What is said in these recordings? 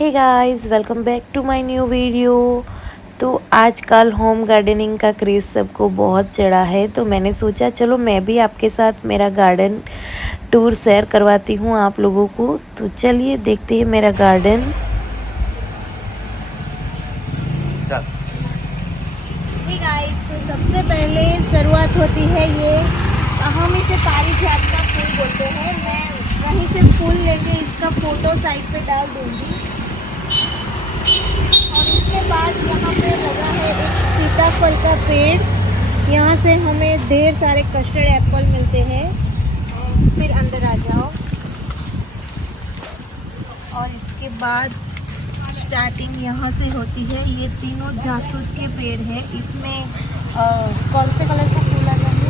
Hey guys, welcome back to my new video. तो आजकल home gardening का craze सबको बहुत चढ़ा है, तो मैंने सोचा चलो मैं भी आपके साथ मेरा गार्डन टूर शेयर करवाती हूँ आप लोगों को। तो चलिए देखते हैं मेरा गार्डन। हे गाइस, तो सबसे पहले शुरुआत होती है ये, हम इसे पारिजात का फूल बोलते हैं। मैं वहीं से फूल लेके इसका फोटो साइड पे डाल दूंगी। और उसके बाद यहाँ पे लगा है एक सीताफल का पेड़। यहाँ से हमें ढेर सारे कस्टर्ड एप्पल मिलते हैं। फिर अंदर आ जाओ। और इसके बाद स्टार्टिंग यहाँ से होती है। ये तीनों जासूद के पेड़ है। इसमें कौन से कलर का फूल आता है?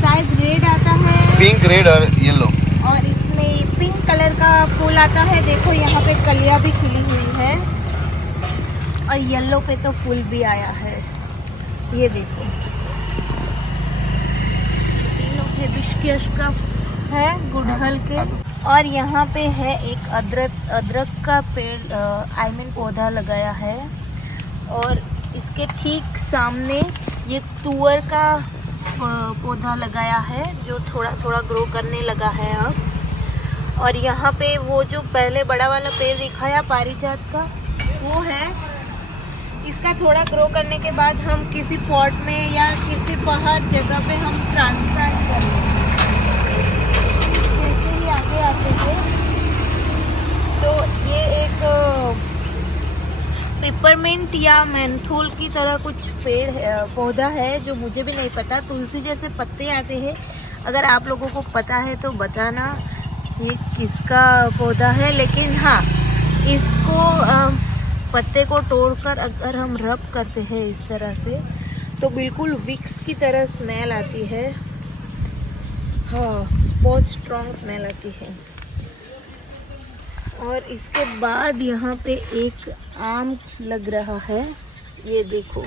शायद रेड आता है, पिंक, रेड और येलो। और इसमें पिंक कलर का फूल आता है। देखो यहाँ पे कलियां भी खिली हुई है, और येलो पे तो फूल भी आया है। ये देखो, तीनों हिबिस्कस का है, गुड़हल के। और यहाँ पे है एक अदरक का पेड़, पौधा लगाया है। और इसके ठीक सामने ये तुअर का पौधा लगाया है, जो थोड़ा थोड़ा ग्रो करने लगा है अब। और यहाँ पे वो जो पहले बड़ा वाला पेड़ दिखाया पारिजात का, वो है। इसका थोड़ा ग्रो करने के बाद हम किसी पॉट में या किसी बाहर जगह पे हम ट्रांसप्लांट करेंगे। जैसे ही आगे आते हैं तो ये एक पेपरमिंट या मेंथोल की तरह कुछ पेड़ है, पौधा है, जो मुझे भी नहीं पता। तुलसी जैसे पत्ते आते हैं, अगर आप लोगों को पता है तो बताना ये किसका पौधा है। लेकिन हाँ, इसको पत्ते को तोड़कर अगर हम रब करते हैं इस तरह से, तो बिल्कुल विक्स की तरह स्मेल आती है। हाँ, बहुत स्ट्रॉन्ग स्मेल आती है। और इसके बाद यहाँ पे एक आम लग रहा है। ये देखो,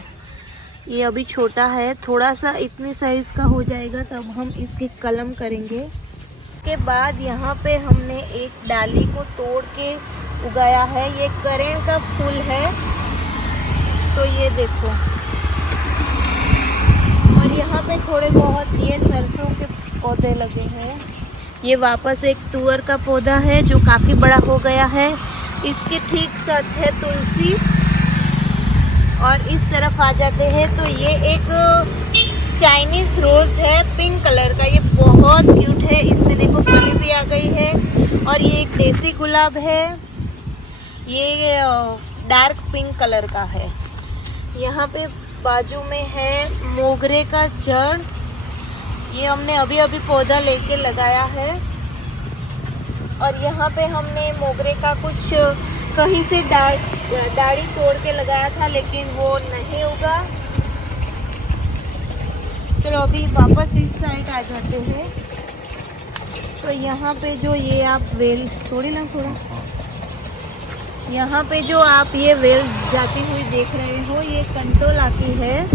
ये अभी छोटा है, थोड़ा सा इतनी साइज का हो जाएगा तब हम इसकी कलम करेंगे। के बाद यहाँ पे हमने एक डाली को तोड़ के उगाया है। ये करेंट का फूल है, तो ये देखो। और यहाँ पे थोड़े बहुत ये सरसों के पौधे लगे हैं। ये वापस एक तुअर का पौधा है जो काफ़ी बड़ा हो गया है। इसके ठीक साथ है तुलसी। और इस तरफ आ जाते हैं तो ये एक चाइनीज रोज है, पिंक कलर का। ये बहुत क्यूट है, इसमें देखो कली भी आ गई है। और ये एक देसी गुलाब है, ये डार्क पिंक कलर का है। यहाँ पे बाजू में है मोगरे का जड़। ये हमने अभी अभी पौधा लेके लगाया है। और यहाँ पे हमने मोगरे का कुछ कहीं से डाली तोड़ के लगाया था, लेकिन वो नहीं उगा। चलो अभी वापस इस साइड आ जाते हैं। तो यहाँ पे जो ये आप वेल थोड़ी ना थोड़ा, यहाँ पे जो आप ये वेल जाती हुई देख रहे हो, ये कंट्रोल आती है।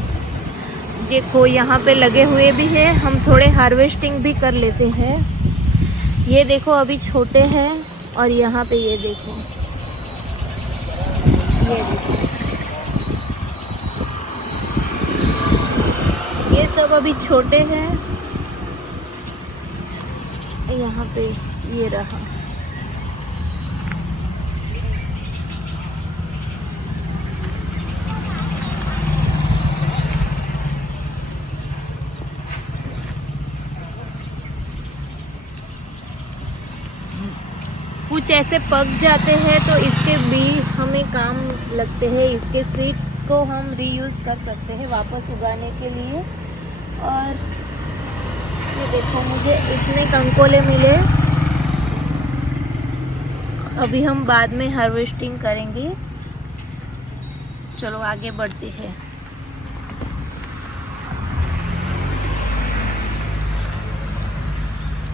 देखो यहाँ पे लगे हुए भी हैं, हम थोड़े हार्वेस्टिंग भी कर लेते हैं। ये देखो अभी छोटे हैं। और यहाँ पे ये देखो, ये देखो, ये सब अभी छोटे हैं। यहाँ पे ये रहा। कुछ ऐसे पक जाते हैं तो इसके भी हमें काम लगते हैं। इसके सीड को हम रीयूज़ कर सकते हैं वापस उगाने के लिए। और ये देखो, मुझे इतने कंकोले मिले। अभी हम बाद में हार्वेस्टिंग करेंगे। चलो आगे बढ़ते हैं।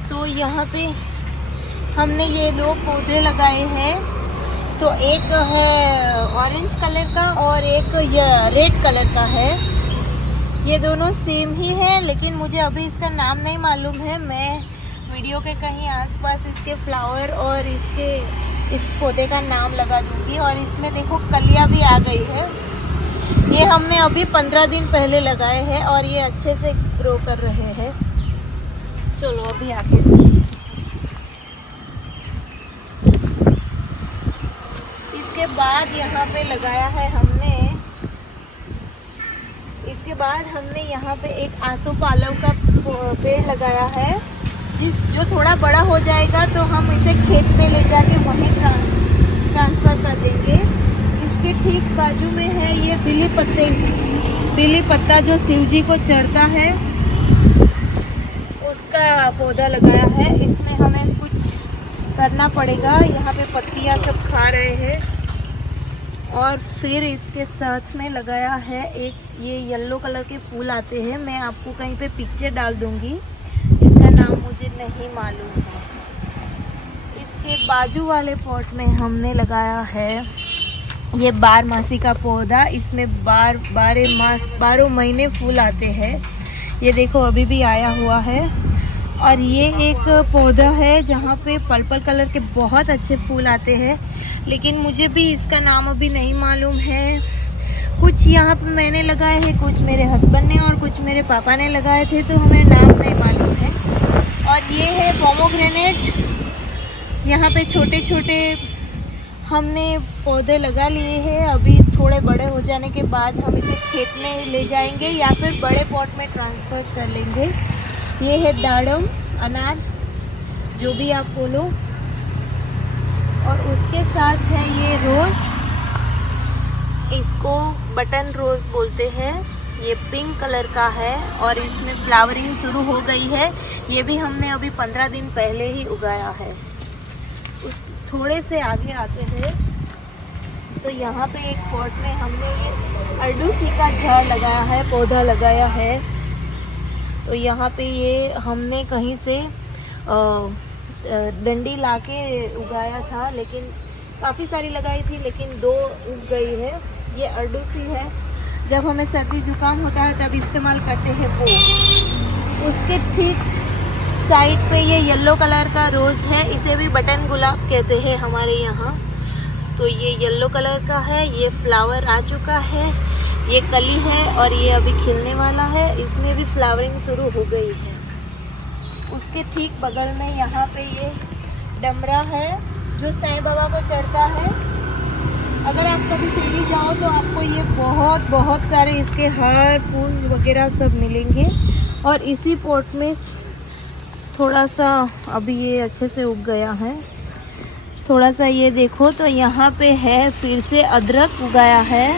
तो यहाँ पे हमने ये दो पौधे लगाए हैं। तो एक है ऑरेंज कलर का और एक ये रेड कलर का है। ये दोनों सेम ही है, लेकिन मुझे अभी इसका नाम नहीं मालूम है। मैं वीडियो के कहीं आसपास इसके फ्लावर और इसके इस पौधे का नाम लगा दूंगी। और इसमें देखो कलियां भी आ गई है। ये हमने अभी 15 दिन पहले लगाए हैं और ये अच्छे से ग्रो कर रहे हैं। चलो अभी आगे। इसके बाद यहाँ पे लगाया है हमने, इसके बाद हमने यहाँ पे एक आसोपालव का पेड़ लगाया है, जो थोड़ा बड़ा हो जाएगा तो हम इसे खेत में ले जाके वहीं ट्रांसफ़र कर देंगे। इसके ठीक बाजू में है ये बिली पत्ता जो शिव जी को चढ़ता है, उसका पौधा लगाया है। इसमें हमें कुछ करना पड़ेगा। यहाँ पे पत्तियाँ सब खा रहे हैं। और फिर इसके साथ में लगाया है एक ये येलो कलर के फूल आते हैं, मैं आपको कहीं पे पिक्चर डाल दूँगी, इसका नाम मुझे नहीं मालूम है। इसके बाजू वाले पॉट में हमने लगाया है ये बारमासी का पौधा। इसमें 12 महीने फूल आते हैं। ये देखो अभी भी आया हुआ है। और ये एक पौधा है जहाँ पे पर्पल कलर के बहुत अच्छे फूल आते हैं, लेकिन मुझे भी इसका नाम अभी नहीं मालूम है। कुछ यहाँ पे मैंने लगाए हैं, कुछ मेरे हस्बैंड ने और कुछ मेरे पापा ने लगाए थे, तो हमें नाम नहीं मालूम है। और ये है पोमोग्रेनेट। यहाँ पे छोटे छोटे हमने पौधे लगा लिए हैं। अभी थोड़े बड़े हो जाने के बाद हम इसे खेत में ले जाएंगे या फिर बड़े पॉट में ट्रांसफ़र कर लेंगे। ये है दाड़म, अनार, जो भी आप बोलो। और उसके साथ है ये रोज़, इसको बटन रोज़ बोलते हैं। ये पिंक कलर का है और इसमें फ्लावरिंग शुरू हो गई है। ये भी हमने अभी 15 दिन पहले ही उगाया है। थोड़े से आगे आते हैं तो यहाँ पे एक पॉट में हमने ये अरडूसी का झाड़ लगाया है, पौधा लगाया है। तो यहाँ पे ये हमने कहीं से डंडी लाके उगाया था, लेकिन काफ़ी सारी लगाई थी, लेकिन 2 उग गई है। ये अरडूसी है, जब हमें सर्दी जुकाम होता है तब इस्तेमाल करते हैं वो। उसके ठीक साइड पे ये येलो कलर का रोज़ है, इसे भी बटन गुलाब कहते हैं हमारे यहाँ। तो ये येलो कलर का है, ये फ्लावर आ चुका है, ये कली है और ये अभी खिलने वाला है। इसमें भी फ्लावरिंग शुरू हो गई है। उसके ठीक बगल में यहाँ पे ये डमरा है जो साईं बाबा को चढ़ता है। अगर आप कभी शिरडी जाओ तो आपको ये बहुत सारे इसके हार फूल वगैरह सब मिलेंगे। और इसी पॉट में थोड़ा सा अभी ये अच्छे से उग गया है। थोड़ा सा ये देखो तो यहाँ पे है फिर से अदरक उगाया है।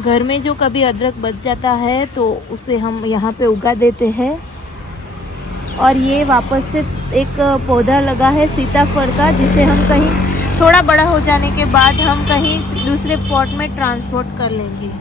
घर में जो कभी अदरक बच जाता है तो उसे हम यहाँ पे उगा देते हैं। और ये वापस से एक पौधा लगा है सीताफल का, जिसे हम कहीं थोड़ा बड़ा हो जाने के बाद हम कहीं दूसरे पॉट में ट्रांसपोर्ट कर लेंगे।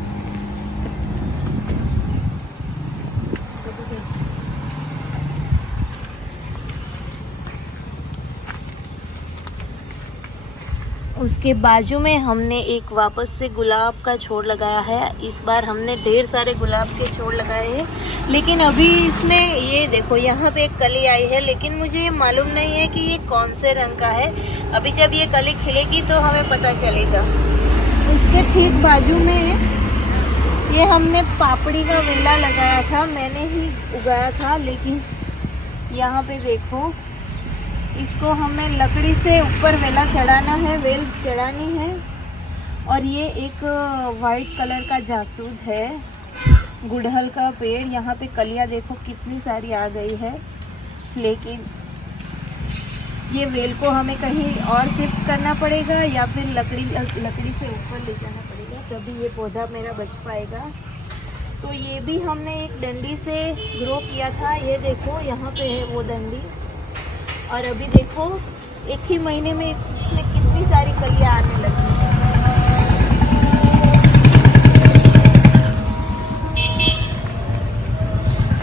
उसके बाजू में हमने एक वापस से गुलाब का छोड़ लगाया है। इस बार हमने ढेर सारे गुलाब के छोड़ लगाए हैं, लेकिन अभी इसमें ये देखो यहाँ पे एक कली आई है, लेकिन मुझे ये मालूम नहीं है कि ये कौन से रंग का है। अभी जब ये कली खिलेगी तो हमें पता चलेगा। उसके ठीक बाजू में ये हमने पापड़ी का वेला लगाया था, मैंने ही उगाया था, लेकिन यहाँ पे देखो इसको हमें लकड़ी से ऊपर वेला चढ़ाना है, वेल चढ़ानी है। और ये एक वाइट कलर का जासूद है, गुड़हल का पेड़। यहाँ पे कलियाँ देखो कितनी सारी आ गई है, लेकिन ये वेल को हमें कहीं और शिफ्ट करना पड़ेगा या फिर लकड़ी से ऊपर ले जाना पड़ेगा, तभी ये पौधा मेरा बच पाएगा। तो ये भी हमने एक डंडी से ग्रो किया था। ये देखो यहाँ पे है वो डंडी, और अभी देखो एक ही महीने में इसमें कितनी सारी कलियां आने लगी।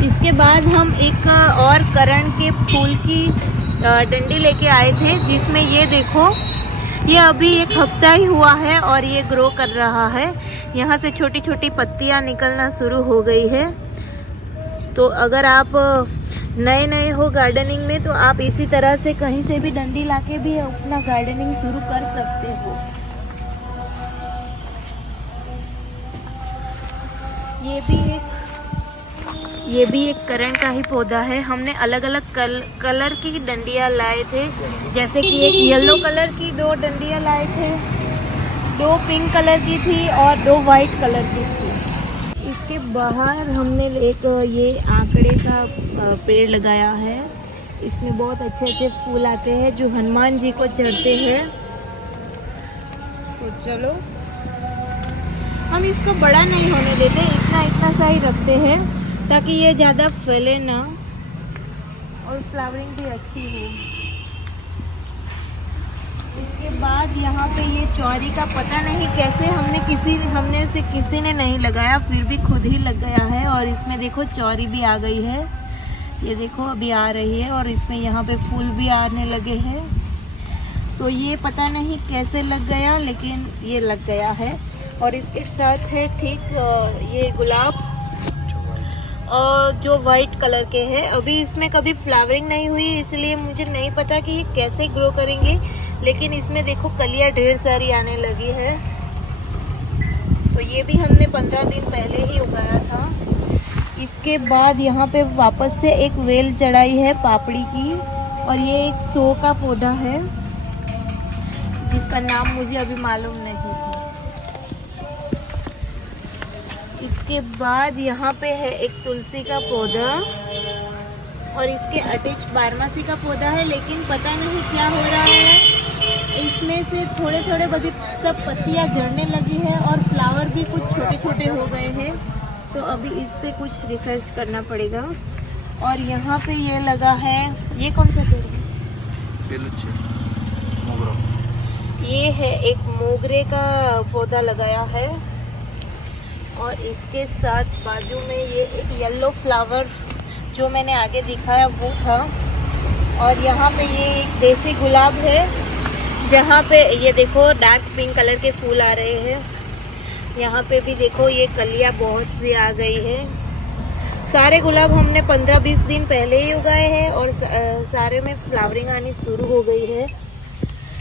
इसके बाद हम एक और करण के फूल की डंडी लेके आए थे, जिसमें ये देखो ये अभी 1 हफ्ता ही हुआ है और ये ग्रो कर रहा है। यहाँ से छोटी छोटी पत्तियाँ निकलना शुरू हो गई है। तो अगर आप नए नए हो गार्डनिंग में तो आप इसी तरह से कहीं से भी डंडी लाके भी अपना गार्डनिंग शुरू कर सकते हो। ये भी एक करंट का ही पौधा है। हमने अलग अलग कलर की डंडियाँ लाए थे, जैसे कि एक येलो कलर की 2 डंडियाँ लाए थे, 2 पिंक कलर की थी और 2 वाइट कलर की थी। इसके बाहर हमने एक ये आंकड़े का पेड़ लगाया है। इसमें बहुत अच्छे अच्छे फूल आते हैं जो हनुमान जी को चढ़ते हैं। तो चलो हम इसको बड़ा नहीं होने देते, इतना इतना सा ही रखते हैं ताकि ये ज़्यादा फैले ना और फ्लावरिंग भी अच्छी हो। इसके बाद यहाँ पे ये चौरी का पता नहीं कैसे हमने से किसी ने नहीं लगाया, फिर भी खुद ही लग गया है। और इसमें देखो चौरी भी आ गई है, ये देखो अभी आ रही है और इसमें यहाँ पे फूल भी आने लगे हैं। तो ये पता नहीं कैसे लग गया, लेकिन ये लग गया है। और इसके साथ है ठीक ये गुलाब और जो वाइट कलर के हैं। अभी इसमें कभी फ्लावरिंग नहीं हुई, इसलिए मुझे नहीं पता कि ये कैसे ग्रो करेंगे, लेकिन इसमें देखो कलियां ढेर सारी आने लगी है। तो ये भी हमने 15 दिन पहले ही उगाया था। इसके बाद यहाँ पे वापस से एक वेल चढ़ाई है पापड़ी की, और ये एक शो का पौधा है जिसका नाम मुझे अभी मालूम नहीं है। इसके बाद यहाँ पे है एक तुलसी का पौधा और इसके अटैच बारहमासी का पौधा है, लेकिन पता नहीं क्या हो रहा है। इसमें से थोड़े थोड़े बड़ी सब पत्तियाँ झड़ने लगी है और फ्लावर भी कुछ छोटे छोटे हो गए हैं। तो अभी इस पे कुछ रिसर्च करना पड़ेगा। और यहाँ पे ये लगा है, ये कौन सा पेड़ है? ये है एक मोगरे का पौधा लगाया है। और इसके साथ बाजू में ये एक येलो फ्लावर जो मैंने आगे दिखाया वो था। और यहाँ पे ये एक देसी गुलाब है, जहाँ पे ये देखो डार्क पिंक कलर के फूल आ रहे हैं। यहाँ पे भी देखो ये कलियाँ बहुत सी आ गई है। सारे गुलाब हमने 15-20 दिन पहले ही उगाए हैं और सारे में फ्लावरिंग आनी शुरू हो गई है।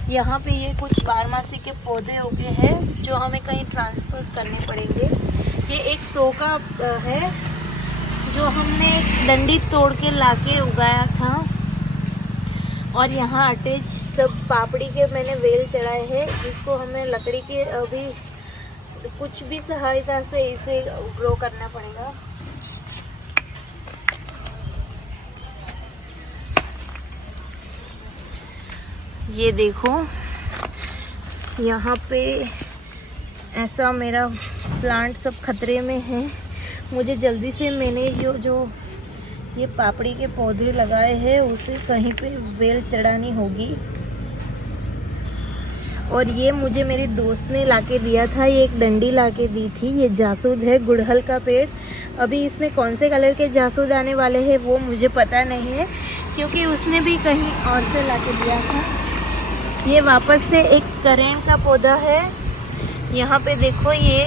यहाँ पे ये कुछ बारहमासी के पौधे उगे हैं जो हमें कहीं ट्रांसफर करने पड़ेंगे। ये एक शो का है जो हमने डंडी तोड़ के लाके उगाया था। और यहाँ अटैच सब पापड़ी के मैंने वेल चढ़ाए हैं। इसको हमें लकड़ी के अभी कुछ भी सहायता से इसे ग्रो करना पड़ेगा। ये देखो यहाँ पे ऐसा मेरा प्लांट सब खतरे में है। मुझे जल्दी से मैंने जो ये पापड़ी के पौधे लगाए हैं उसे कहीं पे वेल चढ़ानी होगी। और ये मुझे मेरी दोस्त ने लाके दिया था, ये एक डंडी लाके दी थी। ये जासूद है, गुड़हल का पेड़। अभी इसमें कौन से कलर के जासूद आने वाले हैं वो मुझे पता नहीं है, क्योंकि उसने भी कहीं और से लाके दिया था। ये वापस से एक करेंट का पौधा है। यहाँ पे देखो ये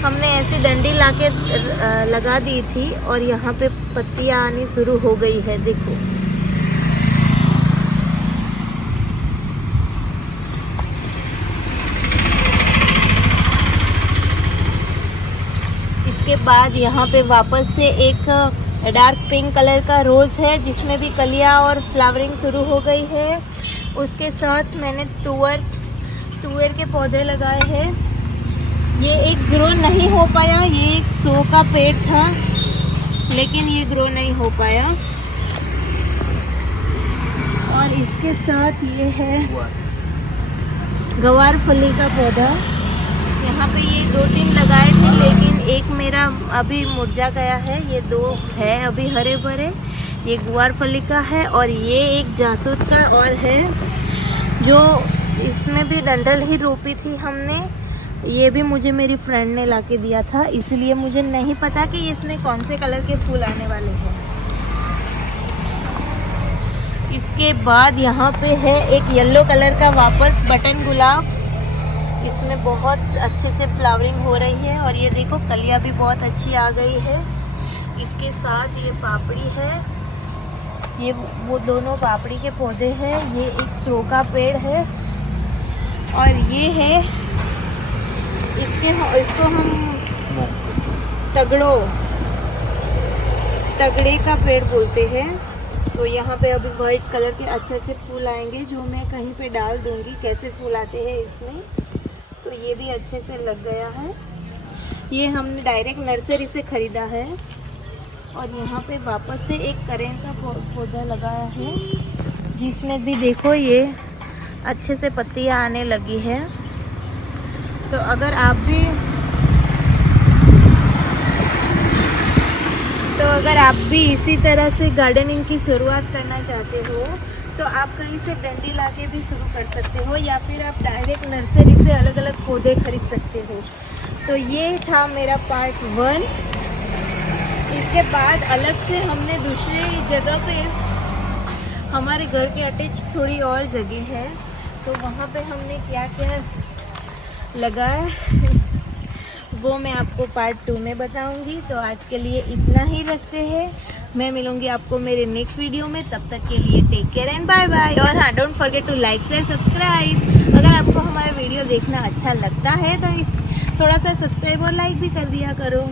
हमने ऐसी डंडी लाके लगा दी थी और यहाँ पे पत्तियाँ आनी शुरू हो गई है, देखो। इसके बाद यहाँ पे वापस से एक डार्क पिंक कलर का रोज़ है जिसमें भी कलियाँ और फ्लावरिंग शुरू हो गई है। उसके साथ मैंने तुअर के पौधे लगाए हैं। ये एक ग्रो नहीं हो पाया, ये एक शो का पेड़ था लेकिन ये ग्रो नहीं हो पाया। और इसके साथ ये है गवार फली का पौधा। यहाँ पे ये 2-3 लगाए थे लेकिन एक मेरा अभी मुरझा गया है। ये 2 है अभी हरे भरे। ये गुआर फली का है और ये एक जासूद का और है जो इसमें भी डंडल ही रोपी थी हमने। ये भी मुझे मेरी फ्रेंड ने लाके दिया था, इसलिए मुझे नहीं पता कि इसमें कौन से कलर के फूल आने वाले हैं। इसके बाद यहाँ पे है एक येलो कलर का वापस बटन गुलाब। इसमें बहुत अच्छे से फ्लावरिंग हो रही है और ये देखो कलियाँ भी बहुत अच्छी आ गई है। इसके साथ ये पापड़ी है ये वो दोनों पापड़ी के पौधे हैं। ये एक सो का पेड़ है और ये है इसको हम तगड़े का पेड़ बोलते हैं। तो यहाँ पे अभी वाइट कलर के अच्छे अच्छे फूल आएंगे जो मैं कहीं पे डाल दूँगी कैसे फूल आते हैं इसमें। तो ये भी अच्छे से लग गया है। ये हमने डायरेक्ट नर्सरी से ख़रीदा है। और यहाँ पे वापस से एक करेंट का पौधा लगाया है जिसमें भी देखो ये अच्छे से पत्तियाँ आने लगी है। तो अगर आप भी इसी तरह से गार्डनिंग की शुरुआत करना चाहते हो तो आप कहीं से डंडी लाके भी शुरू कर सकते हो या फिर आप डायरेक्ट नर्सरी से अलग अलग पौधे खरीद सकते हो। तो ये था मेरा पार्ट 1। इसके बाद अलग से हमने दूसरी जगह पे हमारे घर के अटैच थोड़ी और जगह है तो वहाँ पे हमने क्या क्या लगाया वो मैं आपको पार्ट 2 में बताऊंगी। तो आज के लिए इतना ही रखते हैं। मैं मिलूंगी आपको मेरे नेक्स्ट वीडियो में। तब तक के लिए take care and bye bye. और हाँ, don't forget to like share subscribe. अगर आपको हमारा वीडियो देखना अच्छा लगता है तो थोड़ा सा सब्सक्राइब और लाइक भी कर दिया करो।